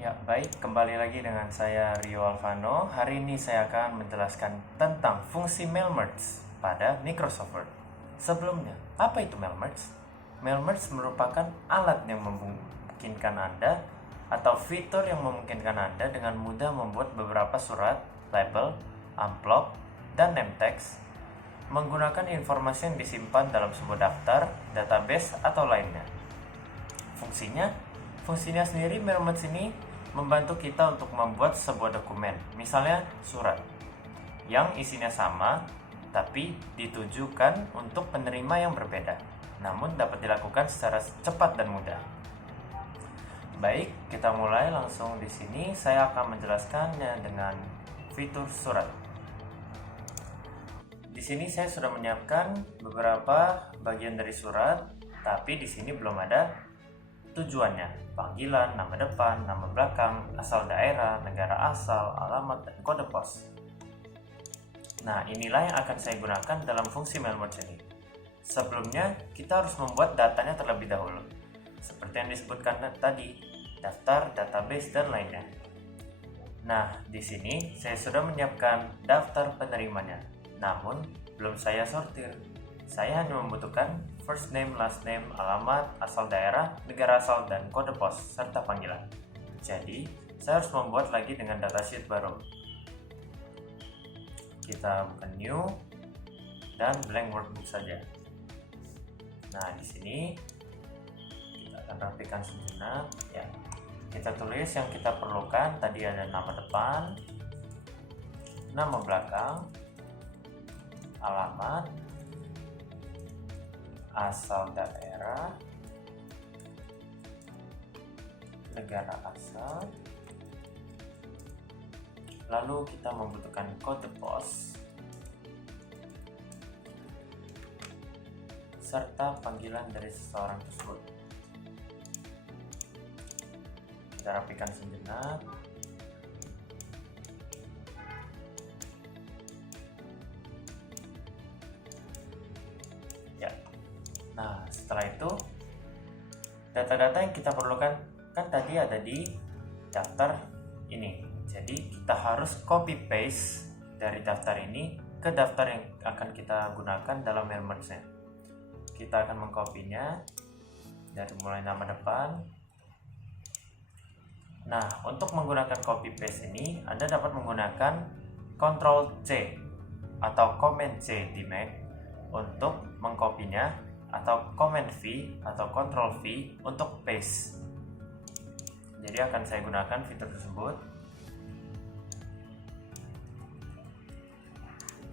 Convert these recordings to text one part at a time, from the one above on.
Ya, baik, kembali lagi dengan saya Rio Alvano. Hari ini saya akan menjelaskan tentang fungsi mail merge pada Microsoft Word. Sebelumnya, apa itu mail merge? Mail merge merupakan alat yang memungkinkan Anda atau fitur yang memungkinkan Anda dengan mudah membuat beberapa surat, label, amplop, dan name text menggunakan informasi yang disimpan dalam sebuah daftar, database, atau lainnya. Fungsinya sendiri mail merge ini membantu kita untuk membuat sebuah dokumen, misalnya surat, yang isinya sama tapi ditujukan untuk penerima yang berbeda, namun dapat dilakukan secara cepat dan mudah. Baik, kita mulai langsung di sini. Saya akan menjelaskannya dengan fitur surat. Di sini saya sudah menyiapkan beberapa bagian dari surat, tapi di sini belum ada tujuannya, panggilan, nama depan, nama belakang, asal daerah, negara asal, alamat, dan kode pos. Nah, inilah yang akan saya gunakan dalam fungsi mail merge ini. Sebelumnya, kita harus membuat datanya terlebih dahulu, seperti yang disebutkan tadi, daftar, database, dan lainnya. Nah, di sini saya sudah menyiapkan daftar penerimanya, namun belum saya sortir. Saya hanya membutuhkan first name, last name, alamat, asal daerah, negara asal, dan kode pos, serta panggilan. Jadi, saya harus membuat lagi dengan datasheet baru. Kita buka new dan blank workbook saja. Nah, di sini kita akan rapikan sejenak. Ya, kita tulis yang kita perlukan. Tadi ada nama depan, nama belakang, alamat, asal daerah, negara asal, lalu kita membutuhkan kode pos serta panggilan dari seseorang tersebut. Kita rapikan sejenak. Ya. Nah, setelah itu data-data yang kita perlukan kan tadi ada di daftar ini. Jadi kita harus copy paste dari daftar ini ke daftar yang akan kita gunakan dalam mail merge-nya. Kita akan mengkopinya dari mulai nama depan. Nah, untuk menggunakan copy paste ini, Anda dapat menggunakan Ctrl C atau Command C di Mac untuk mengkopinya, atau Command V atau Ctrl V untuk paste. Jadi akan saya gunakan fitur tersebut.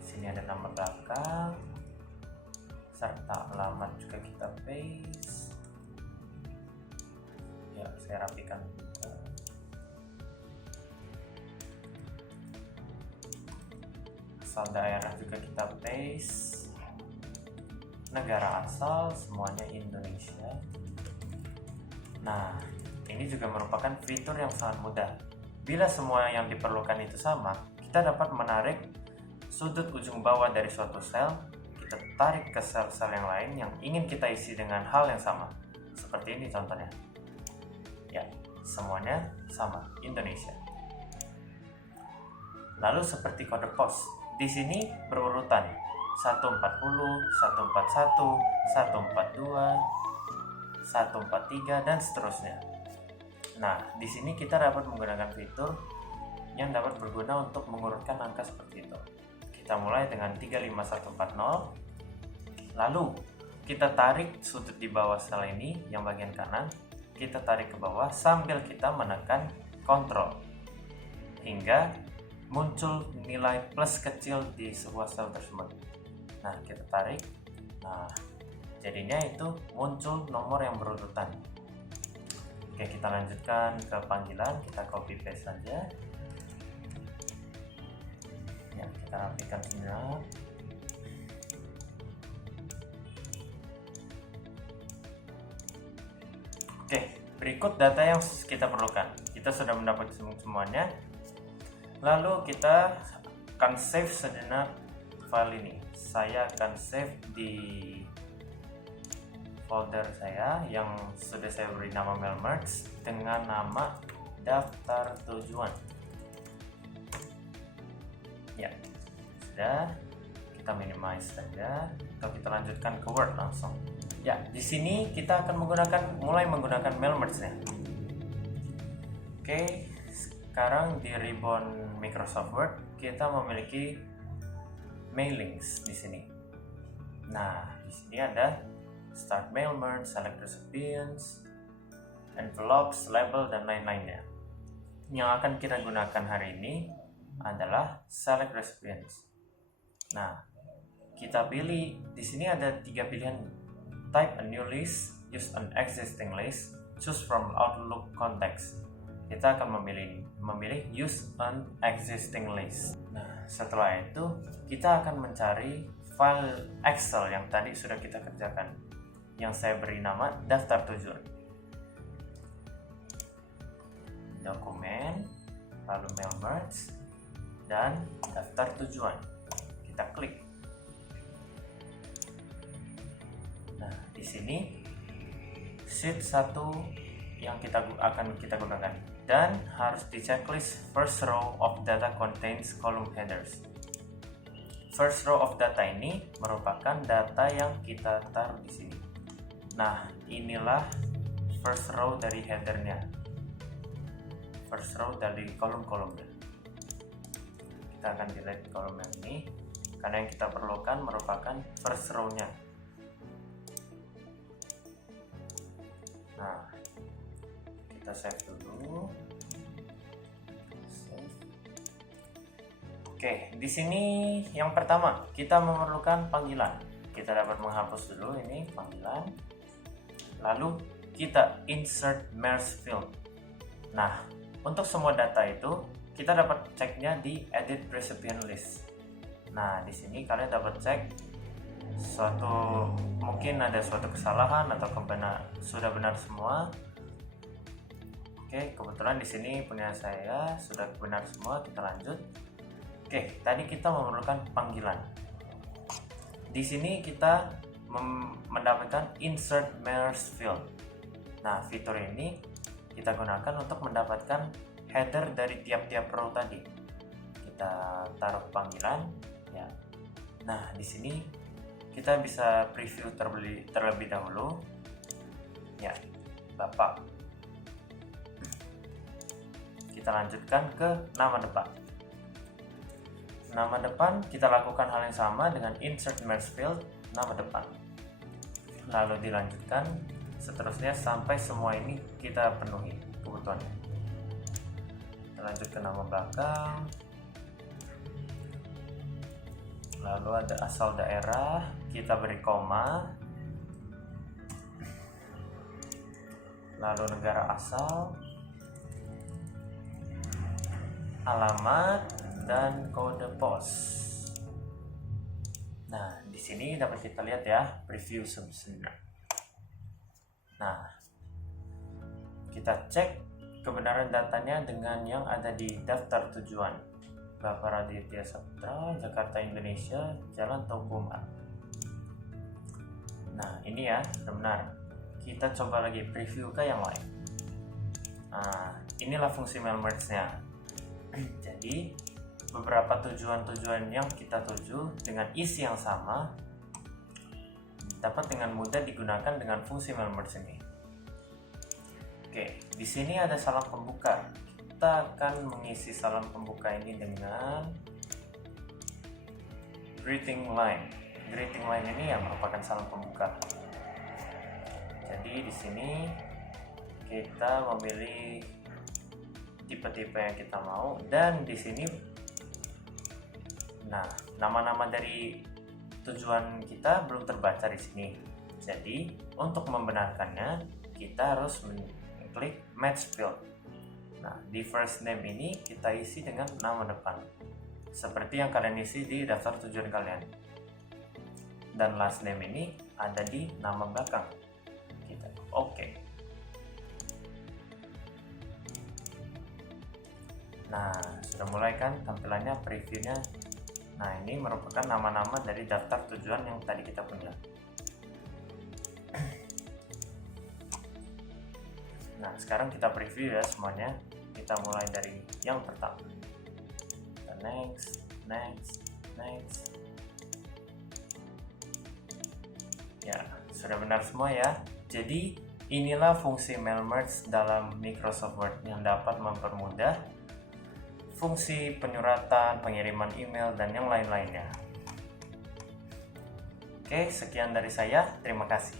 Di sini ada nama belakang serta alamat juga kita paste. Ya, saya rapikan. Asal daerah juga kita paste. Negara asal semuanya Indonesia. Nah, ini juga merupakan fitur yang sangat mudah. Bila semua yang diperlukan itu sama, kita dapat menarik sudut ujung bawah dari suatu sel, kita tarik ke sel-sel yang lain yang ingin kita isi dengan hal yang sama. Seperti ini contohnya. Ya, semuanya sama, Indonesia. Lalu seperti kode pos, di sini berurutan 140, 141, 142, 143, dan seterusnya. Nah, di sini kita dapat menggunakan fitur yang dapat berguna untuk mengurutkan angka seperti itu. Kita mulai dengan 35140, lalu kita tarik sudut di bawah sel ini yang bagian kanan, kita tarik ke bawah sambil kita menekan Ctrl hingga muncul nilai plus kecil di sebuah sel tersebut. Nah, kita tarik. Nah, jadinya itu muncul nomor yang berurutan. Oke, kita lanjutkan ke panggilan, kita copy paste saja. Ya, kita rapikan sejenak. Oke, berikut data yang kita perlukan. Kita sudah mendapat semuanya. Lalu kita akan save sejenak file ini. Saya akan save di folder saya yang sudah saya beri nama mail merge dengan nama daftar tujuan. Ya, sudah. Kita minimize saja atau kita lanjutkan ke Word langsung. Ya, di sini kita akan mulai menggunakan mail merge-nya. Oke, sekarang di ribbon Microsoft Word kita memiliki mailings di sini. Nah, di sini ada Start Mail Merge, Select Recipients, Envelopes, Label, dan lain-lainnya. Yang akan kita gunakan hari ini adalah Select Recipients. Nah, kita pilih di sini ada 3 pilihan: type a new list, use an existing list, choose from Outlook context. Kita akan memilih use an existing list. Nah, setelah itu kita akan mencari file Excel yang tadi sudah kita kerjakan, yang saya beri nama daftar tujuan. Dokumen, lalu mail merge, dan daftar tujuan. Kita klik. Nah, di sini sheet 1 yang akan kita gunakan, dan harus di checklist first row of data contains column headers. First row of data ini merupakan data yang kita taruh di sini. Nah, inilah first row dari headernya. First row dari kolom-kolomnya. Kita akan delete kolom yang ini karena yang kita perlukan merupakan first row-nya. Nah, kita save dulu. Oke, di sini yang pertama kita memerlukan panggilan. Kita dapat menghapus dulu ini panggilan. Lalu kita insert merge field. Nah, untuk semua data itu kita dapat ceknya di edit recipient list. Nah, di sini kalian dapat cek mungkin ada suatu kesalahan atau sudah benar semua. Oke, kebetulan di sini punya saya sudah benar semua. Kita lanjut. Oke, tadi kita memerlukan panggilan. Di sini kita mendapatkan insert merge field. Nah, fitur ini kita gunakan untuk mendapatkan header dari tiap-tiap row tadi. Kita taruh panggilan, ya. Nah, di sini kita bisa preview terlebih dahulu. Ya, Bapak. Kita lanjutkan ke nama depan. Nama depan kita lakukan hal yang sama dengan insert merge field nama depan. Lalu dilanjutkan seterusnya sampai semua ini kita penuhi kebutuhannya. Kita lanjut ke nama belakang. Lalu ada asal daerah, kita beri koma. Lalu negara asal, alamat, dan kode pos. Nah, di sini dapat kita lihat ya, preview sebelumnya. Nah, kita cek kebenaran datanya dengan yang ada di daftar tujuan. Bapak Raditya Saputra, Jakarta, Indonesia, Jalan Togoma. Nah, ini ya, benar. Kita coba lagi preview ke yang lain. Nah, inilah fungsi mail merge-nya. Jadi, beberapa tujuan-tujuan yang kita tuju dengan isi yang sama dapat dengan mudah digunakan dengan fungsi mail merge ini. Oke, di sini ada salam pembuka. Kita akan mengisi salam pembuka ini dengan greeting line. Greeting line ini yang merupakan salam pembuka. Jadi di sini kita memilih tipe-tipe yang kita mau, dan di sini nama-nama dari tujuan kita belum terbaca di sini. Jadi untuk membenarkannya kita harus mengklik match field. Nah, di first name ini kita isi dengan nama depan seperti yang kalian isi di daftar tujuan kalian, dan last name ini ada di nama belakang kita. Oke. Nah, sudah mulai kan tampilannya, previewnya. Nah, ini merupakan nama-nama dari daftar tujuan yang tadi kita punya. Nah, sekarang kita preview ya semuanya. kita mulai dari yang pertama. Kita next. Ya, sudah benar semua ya. Jadi inilah fungsi mail merge dalam Microsoft Word yang dapat mempermudah fungsi penyuratan, pengiriman email, dan yang lain-lainnya. Oke, sekian dari saya. Terima kasih.